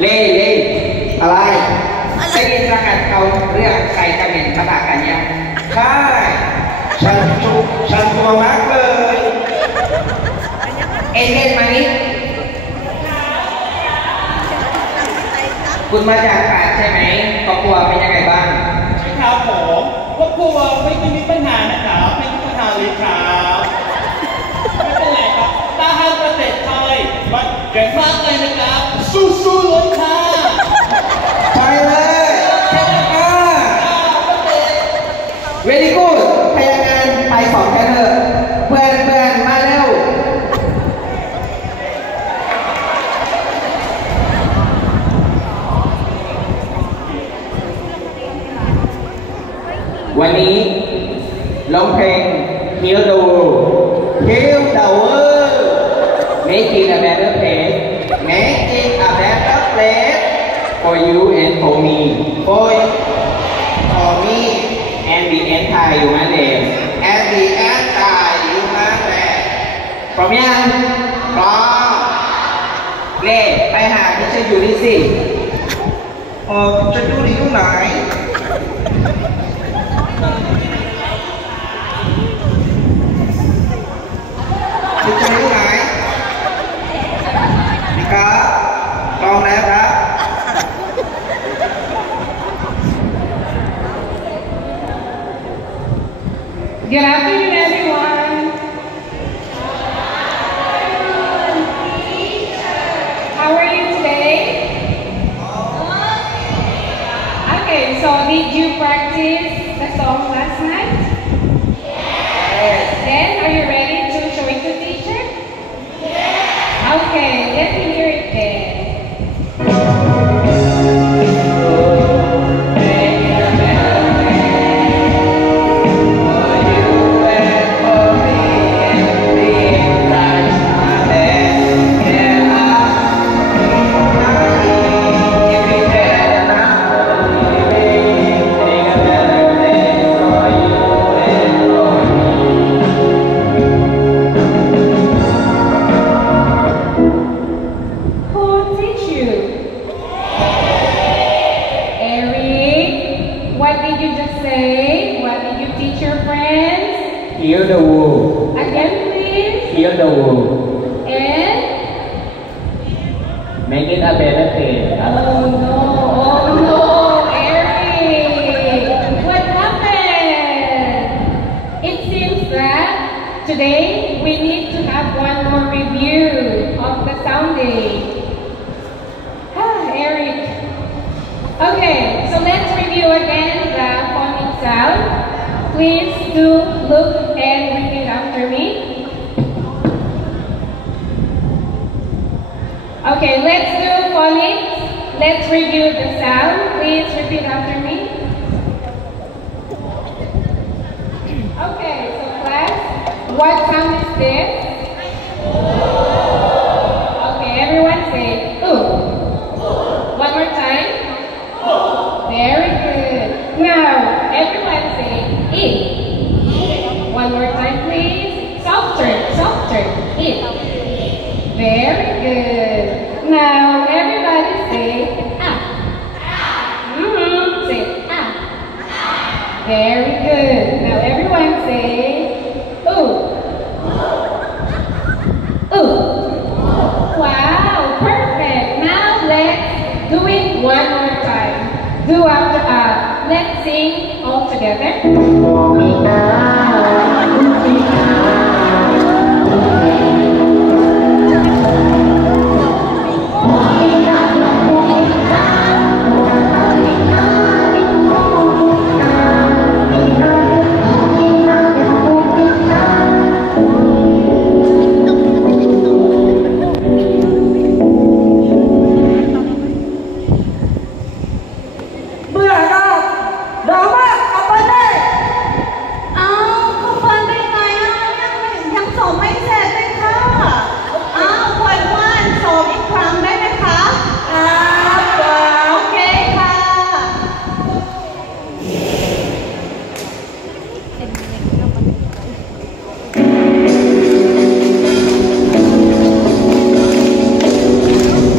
เล่อะไรได้ยินประกาศเขาเรื่องใครกันเห็นประกาศกันยังใช่ฉันกลัวมากเลยเอ็นเล่นมานี่คุณมาจากตราดใช่ไหมครอบครัวเป็นยังไงบ้างใช่ครับผมครอบครัวไม่มีปัญหานะครับไม่มีปัญหาเลยครับไม่เป็นไรครับทหารประเทศไทยมันเก่งมากเลยนะครับสู้ๆเลยค่ะไปเลยเก่งมากเวลี่กูดพยางานไปสองกันเถอะเพื่อนมาเร็ววันนี้ร้องเพลง Heal the World Make it a better place Make it a better place for you and for me for me and the entire human race and the entire human race พร้อมยังพร้อมเล่ไปหาที่จะอยู่นี่สิจะอยู่ที่ไหนจะอยู่ที่ไหนนี่ครับพร้อมแล้วครับ Good afternoon, everyone. How are you today? Okay, so did you practice the song last night? Yes. Then, are you ready to show it to teacher? Yes. Okay, let me hear it then. Heal the world. Again, please. Heal the world. And? Make it a better place. Oh no, Eric. What happened? It seems that today we need to have one more review of the sounding. Eric. Okay, so let's review again the phonic sound. Please do look and repeat after me. Okay, let's do phonics. Let's review the sound. Please repeat after me. Okay, so class, what sound is this? Okay, everyone say ooh. One more time. Very good. Now, everyone say it. One more time, please. Softer. It. Very good. Now, everybody say ah. Say ah. Very good. Now, everyone say ooh. Ooh. Wow, perfect. Now, let's do it one more time. Do after let's sing all together.